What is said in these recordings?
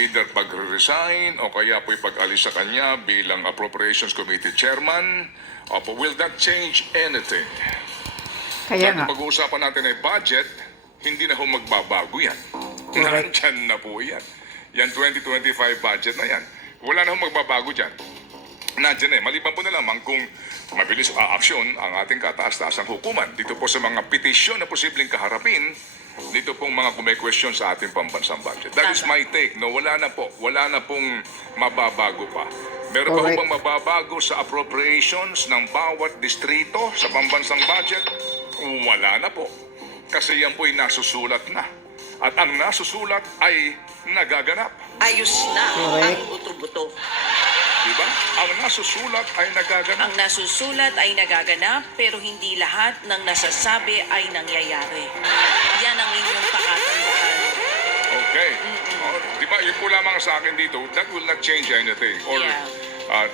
either pag-resign o kaya po'y pag-alis sa kanya bilang Appropriations Committee Chairman. Opo, will that change anything? Kaya nga. Kung pag-uusapan natin ay budget, hindi na ho magbabago yan. Correct. Nandyan na po yan. Yan 2025 budget na yan. Wala na ho magbabago dyan. Nandiyan eh. Maliban po na lamang kung mabilis aaksyon ang ating kataas-taasang hukuman dito po sa mga petisyon na posibleng kaharapin dito pong mga kume-question sa ating pambansang budget. That is my take. No, wala na po. Wala na pong mababago pa. Meron pa ho Correct. bang mababago sa appropriations ng bawat distrito sa pambansang budget? Wala na po. Kasi yan po'y nasusulat na. At ang nasusulat ay nagaganap. Ayos na Correct. ang buto-buto. Diba? Ang nasusulat ay nagaganap. Ang nasusulat ay nagaganap pero hindi lahat ng nasasabi ay nangyayari. Yan ang inyong pakatandaan. Okay. Oh, diba, yun po lamang sa akin dito, that will not change anything. Or, Yeah.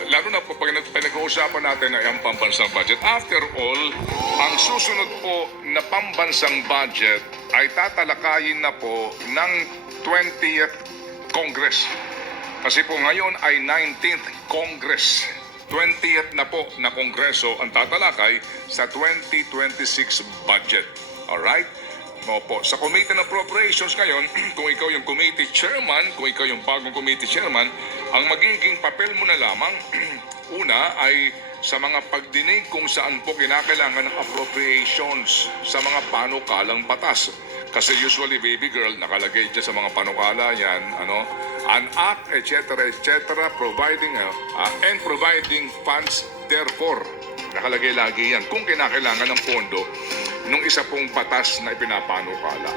lalo na po pag nag-uusapan natin ay ang pambansang budget. After all, ang susunod po na pambansang budget ay tatalakayin na po ng 20th Congress. Kasi po ngayon ay 19th Congress. 20th na po na Kongreso ang tatalakay sa 2026 budget. Alright? Opo. Sa Committee on Appropriations ngayon, kung ikaw yung committee chairman, kung ikaw yung bagong committee chairman, ang magiging papel mo na lamang, una ay sa mga pagdinig kung saan po kinakailangan ng appropriations sa mga panukalang batas. Kasi usually, baby girl, nakalagay dyan sa mga panukala yan, an act, etc., providing, and providing funds, therefore, nakalagay lagi yan, kung kinakailangan ng pondo nung isa pong batas na ipinapanukala.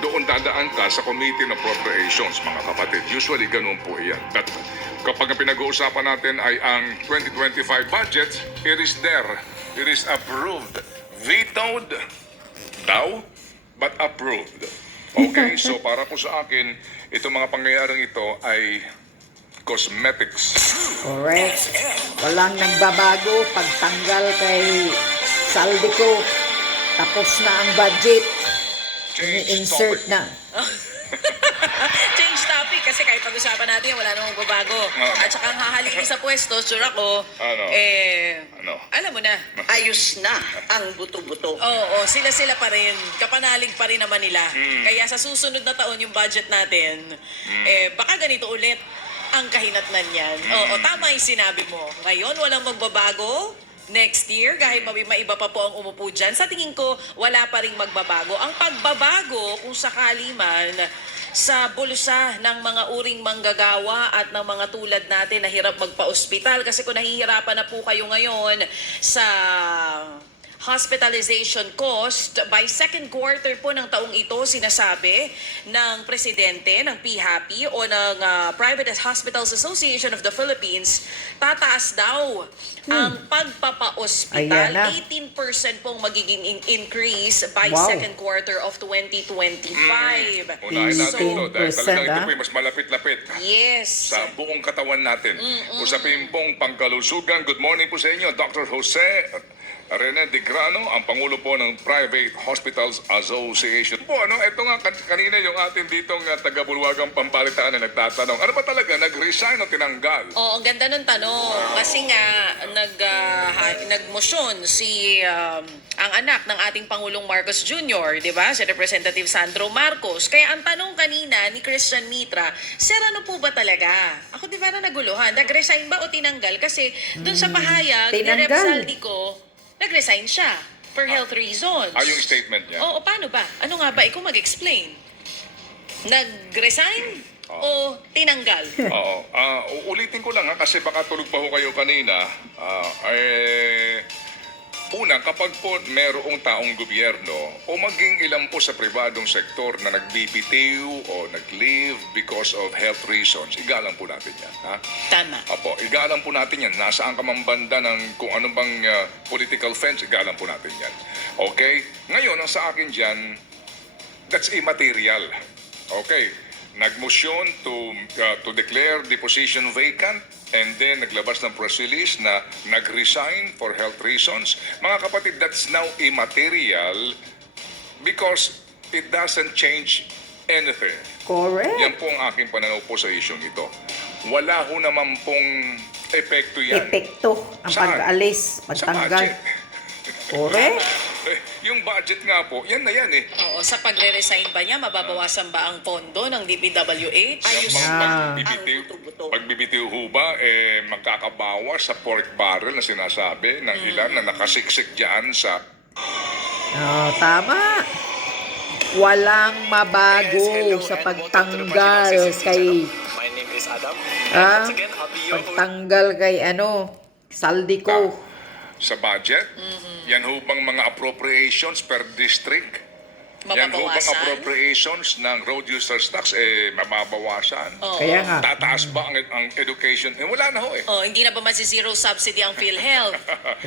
Doon dadaan ka sa Committee on Appropriations, mga kapatid. Usually, ganun po yan. That, kapag ang pinag-uusapan natin ay ang 2025 budget, it is there. It is approved. Vetoed daw, but approved. Okay, so para po sa akin, itong mga pangyayaring ito ay cosmetics. Correct. Walang nagbabago. Pagtanggal kay Saldico, tapos na ang budget. I-insert topic. na. Change topic kasi kahit pag-usapan natin yan, wala namang babago. At saka ang hahalili sa pwesto, sure ako, Ano? Ano? alam mo na. Ayos na ang buto-buto. Oo, sila pa rin. Kapanalig pa rin naman nila. Kaya sa susunod na taon yung budget natin, baka ganito ulit ang kahinatnan yan. Oo, tama yung sinabi mo. Ngayon, walang magbabago. Next year, kahit maiba pa po ang umupo dyan, sa tingin ko, wala pa rin magbabago. Ang pagbabago, kung sakali man, sa bulsa ng mga uring manggagawa at ng mga tulad natin na hirap magpa-ospital. Kasi kung nahihirapan na po kayo ngayon sa hospitalization cost, by second quarter po ng taong ito, sinasabi ng presidente ng PHAPI o ng Private Hospitals Association of the Philippines, tataas daw ang pagpapa-ospital. Ayan na. 18% pong magiging increase by Wow. second quarter of 2025. Unahin natin ito dahil 18%, talagang ito ah. po ay mas malapit-lapit Yes. sa buong katawan natin. Usapin pong pangkalusugan. Good morning po sa inyo, Dr. Jose Rene De Grano, ang Pangulo po ng Private Hospitals Association. Po, ito nga kanina yung atin ditong taga-Bulwagang Pampalitaan na nagtatanong, ano ba talaga, nag-resign o tinanggal? Oo, ang ganda ng tanong. Kasi nga, nagmosyon si ang anak ng ating Pangulong Marcos Jr., di ba? Si Representative Sandro Marcos. Kaya ang tanong kanina ni Christian Mitra, Sir, ano po ba talaga? Ako di ba na naguluhan? Nag-resign ba o tinanggal? Kasi dun sa pahayag ni Rep. Tinanggal. Saldico, nag-resign siya for health reasons. Yung statement niya? Oo, paano ba? Ano nga ba? Ikaw mag-explain. Nag-resign o tinanggal? Oo. Ulitin ko lang kasi baka tulog pa ho kayo kanina. Una, kapag po merong taong gobyerno o maging ilan po sa pribadong sektor na nagbibitiw o nag-leave because of health reasons, igalang po natin yan. Ha? Tama. Apo, igalang po natin yan. Nasaan ka mang banda ng kung ano bang political fence, igalang po natin yan. Okay? Ngayon, ang sa akin dyan, that's immaterial. Okay? Nagmotion to declare the position vacant and then naglabas ng press release na nag-resign for health reasons. Mga kapatid, that's now immaterial because it doesn't change anything. Correct. Yan po ang aking pananaw po sa isyong ito. Wala ho naman pong epekto yan. Epekto ang Saan? pag-alis, Sa pagtanggal. budget. Correct. Yung budget nga po, yan na yan eh. Oo, sa pagre-resign ba niya, mababawasan ba ang pondo ng DPWH? Ayos Yung Ah. pagbibitiw, ang buto-buto. pagbibitiw ho ba, magkakabawas sa pork barrel na sinasabi ng ilan na nakasiksik dyan sa... Tama. Walang mabago sa pagtanggal kay My name is Adam. ah, Once again, I'll be your host. pagtanggal kay Saldico. sa budget. Yan ho bang mga appropriations per district? Yan ho bang Mababawasan? appropriations ng road users tax, mababawasan? Oo. Kaya nga, Tataas ba ang education? Wala na ho eh. Oh, hindi na ba masi-zero subsidy ang PhilHealth?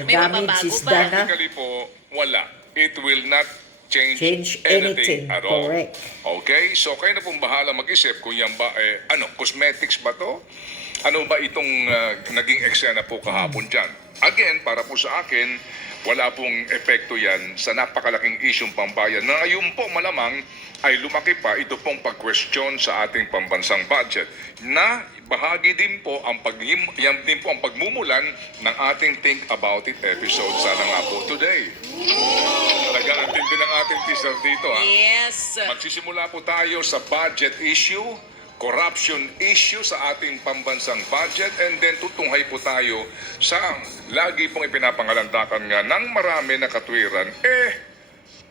May daming mababago sisda ba? na. Practically po, wala. It will not change Anything. at all. Correct. Okay? So kayo na pong bahala mag-isip kung yan ba, cosmetics ba to? Ano ba itong naging eksena po kahapon dyan? Again, para po sa akin, wala pong epekto yan sa napakalaking isyong pambayan na ngayon po malamang ay lumaki pa ito pong pag-question sa ating pambansang budget na bahagi din po ang yan din po ang pagmumulan ng ating Think About It episode sana nga po today. Talagang ang tindi ng ating teaser dito ha. Yes. Magsisimula po tayo sa budget issue, corruption issue sa ating pambansang budget, and then tutunghay po tayo sa lagi pong ipinapangalandakan nga ng marami na katwiran.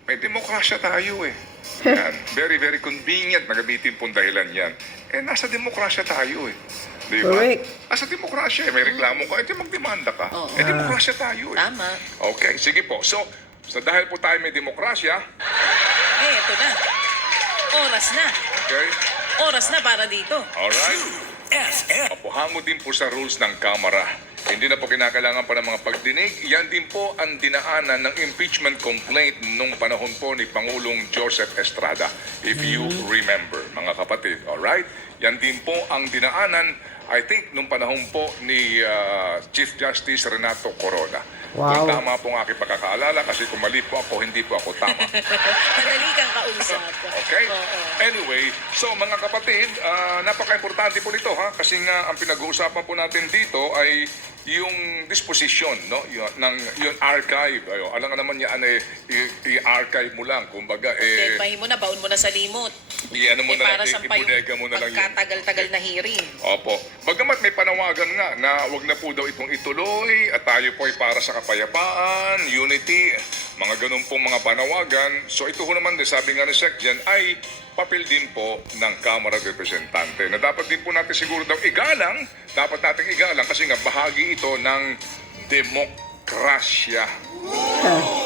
May demokrasya tayo eh. Yan. Very, very convenient na gamitin pong dahilan yan. Nasa demokrasya tayo eh. Di ba? Correct. Nasa demokrasya eh. May reklamo ka, magdemanda ka. Oo. Demokrasya tayo eh. Tama. Okay, sige po. So, dahil po tayo may demokrasya, Eto na. Oras na. okay? Oras na para dito. Alright. Hango din po sa rules ng Kamara. Hindi na po kinakailangan pa ng mga pagdinig. Yan din po ang dinaanan ng impeachment complaint nung panahon po ni Pangulong Joseph Estrada. If you remember, mga kapatid. Alright? Yan din po ang dinaanan, I think, nung panahon po ni Chief Justice Renato Corona. Wow. Kung tama po ang aking pagkakaalala, kasi kung mali po ako, hindi po ako tama. Madali kang kausap. Okay? Oo. Anyway, so mga kapatid, napaka-importante po nito ha, kasi nga ang pinag-uusapan po natin dito ay yung disposition, no? Yung archive. Alam nga naman yan, i-archive mo lang. Kumbaga, Deadline mo na, baon mo na sa limot. i-ano mo na Para lang, sa ibodega mo na lang yun. pagkatagal-tagal na hearing. Opo. Bagamat may panawagan nga na wag na po daw itong ituloy at tayo po ay para sa kapayapaan, unity, mga ganun pong mga panawagan. So ito ho naman din, sabi nga ni Sec dyan, ay papel din po ng Kamara de Representante na dapat din po natin siguro daw igalang, dapat natin igalang kasi nga bahagi ito ng demokrasya.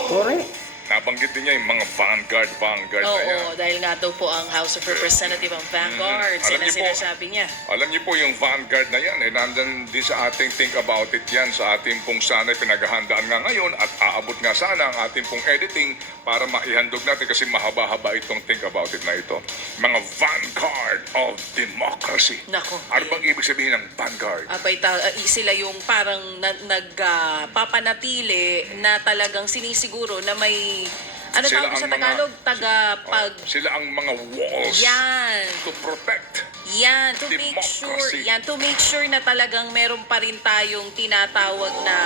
Correct. Nabanggit din niya yung mga vanguard na yan. Oo, dahil nga daw po ang House of Representatives ang vanguard. Alam Sila niyo po, sinasabi niya. Alam niyo po yung vanguard na yan, nandun din sa ating Think About It yan, sa ating pong sana'y pinaghahandaan nga ngayon at aabot nga sana ang ating pong editing para maihandog natin kasi mahaba-haba itong Think About It na ito. Mga vanguard of democracy. Nako. Ano bang ibig sabihin ng vanguard? Abay, sila yung parang nagpapanatili na talagang sinisiguro na may, ano Sila tawag sa ang mga- Tagalog? Tagapag... Sila ang mga walls Yan. to protect. Yan, to make sure, Democracy. na talagang meron pa rin tayong tinatawag na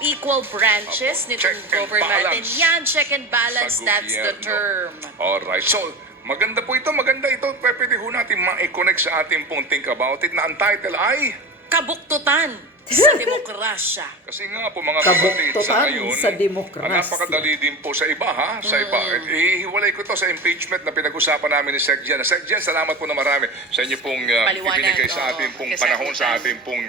equal branches Opo. nitong Check and government. And balance. yan, check and balance, Sa that's the term. gobyerno. Alright. So, maganda po ito, maganda ito. Pwede ho natin ma-connect sa ating pong Think About It na ang title ay... Kabuktutan sa demokrasya. Kasi nga po mga kapatid, sa Kabuktutan ngayon, sa demokrasya. napakadali din po sa iba ha, sa iba. Ihiwalay ko to sa impeachment na pinag-usapan namin ni Sec Jen. Sec Jen, salamat po na marami sa inyo pong Paliwanag, ibinigay sa oo, ating pong kasagutan. panahon, sa ating pong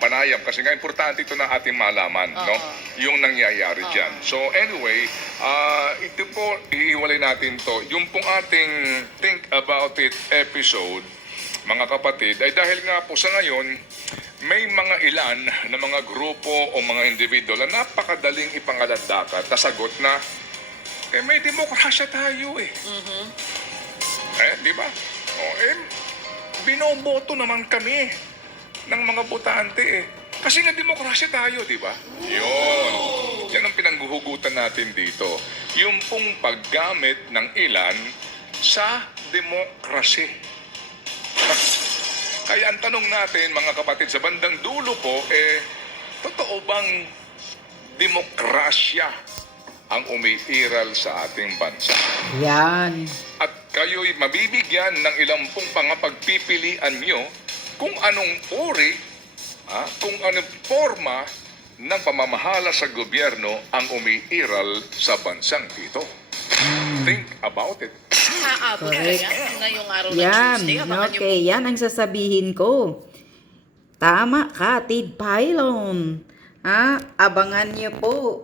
panayam. Kasi nga importante ito na ating malaman, no? Yung nangyayari dyan. So anyway, ito po, ihiwalay natin to. Yung pong ating Think About It episode, mga kapatid, ay dahil nga po sa ngayon, may mga ilan na mga grupo o mga individual na napakadaling ipangalandakan na sagot na, may demokrasya tayo eh. Di ba? Binoboto naman kami ng mga botante eh. Kasi nga demokrasya tayo, di ba? Yun. Yan ang pinangguhugutan natin dito. Yung pong paggamit ng ilan sa demokrasya. Kaya ang tanong natin, mga kapatid, sa bandang dulo po, totoo bang demokrasya ang umiiral sa ating bansa? Yan. At kayo'y mabibigyan ng ilang pong pagpipilian nyo kung anong uri, kung anong forma ng pamamahala sa gobyerno ang umiiral sa bansang ito. Think about it. Aabot Correct. kaya ngayong araw ng Yan. Tuesday. Abangan Okay, yan ang sasabihin ko. Tama ka, Tid Pylon. Abangan niyo po.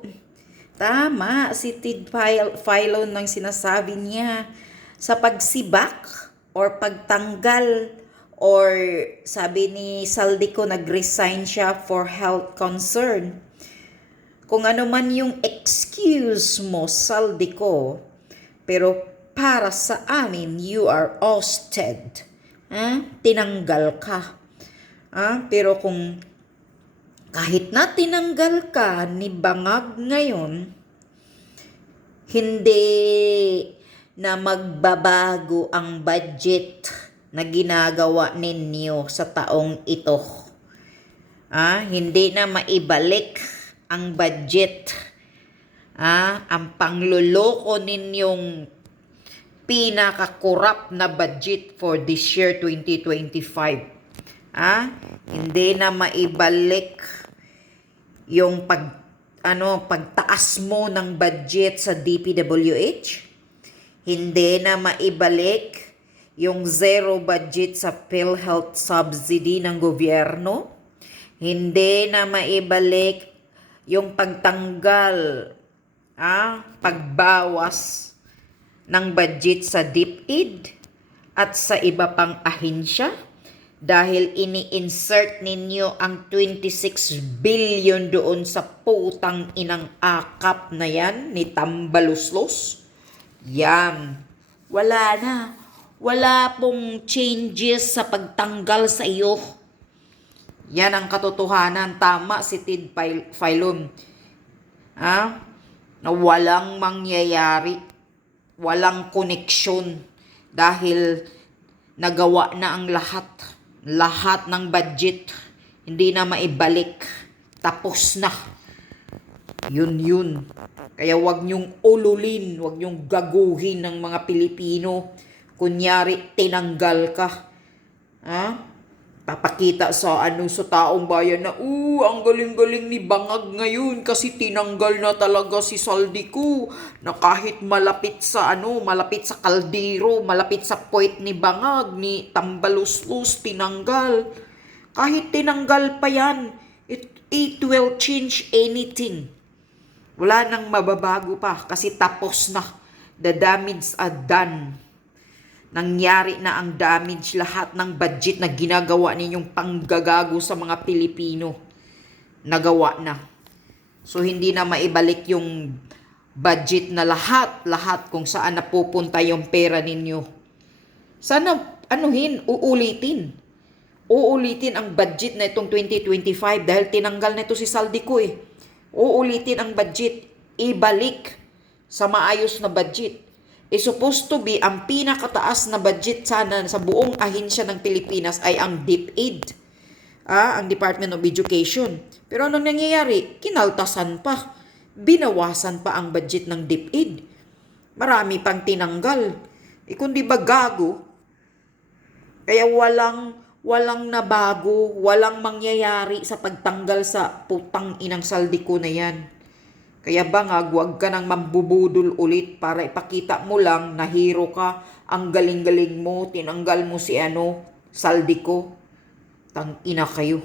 Tama si Tid Pylon ng sinasabi niya sa pagsibak or pagtanggal or sabi ni Saldico nag-resign siya for health concern. Kung ano man yung excuse mo, Saldico, pero para sa amin, you are ousted. Tinanggal ka. Pero kung kahit na tinanggal ka ni Bangag ngayon, hindi na magbabago ang budget na ginagawa ninyo sa taong ito. Hindi na maibalik ang budget. Ang pangluloko ninyong pinaka-corrupt na budget for this year 2025. Hindi na maibalik yung pagtaas mo ng budget sa DPWH. Hindi na maibalik yung zero budget sa PhilHealth subsidy ng gobyerno. Hindi na maibalik yung pagtanggal, pagbawas ng budget sa DepEd at sa iba pang ahensya dahil ini-insert ninyo ang 26 billion doon sa putang inang akap na yan ni Tambaluslos. Yan. Wala na. Wala pong changes sa pagtanggal sa iyo. Yan ang katotohanan. Tama si Tid Pylon. Na walang mangyayari. Walang koneksyon dahil nagawa na ang lahat ng budget, hindi na maibalik, tapos na. Yun. Kaya wag niyong ululin, wag niyong gaguhin ng mga Pilipino. Kunyari, tinanggal ka. Papakita sa taong bayan na, ang galing-galing ni Bangag ngayon kasi tinanggal na talaga si Saldico na kahit malapit sa kaldero, malapit sa puwet ni Bangag, ni Tambaluslos, tinanggal. Kahit tinanggal pa yan, it will change anything. Wala nang mababago pa kasi tapos na. The damage are done. Nangyari na ang damage, lahat ng budget na ginagawa ninyong panggagago sa mga Pilipino. Nagawa na. So, hindi na maibalik yung budget na lahat kung saan napupunta yung pera ninyo. Sana, uulitin. Uulitin ang budget na itong 2025 dahil tinanggal na ito si Saldico Uulitin ang budget. Ibalik sa maayos na budget. Supposed to be, ang pinakataas na budget sana sa buong ahensya ng Pilipinas ay ang DepEd, ang Department of Education. Pero anong nangyayari? Kinaltasan pa. Binawasan pa ang budget ng DepEd. Marami pang tinanggal. Kung di ba gago? Kaya walang nabago, walang mangyayari sa pagtanggal sa putang inang Saldico na yan. Kaya Bangag, huwag ka nang mambubudol ulit para ipakita mo lang na hero ka, ang galing-galing mo, tinanggal mo si Saldico. Tang ina kayo.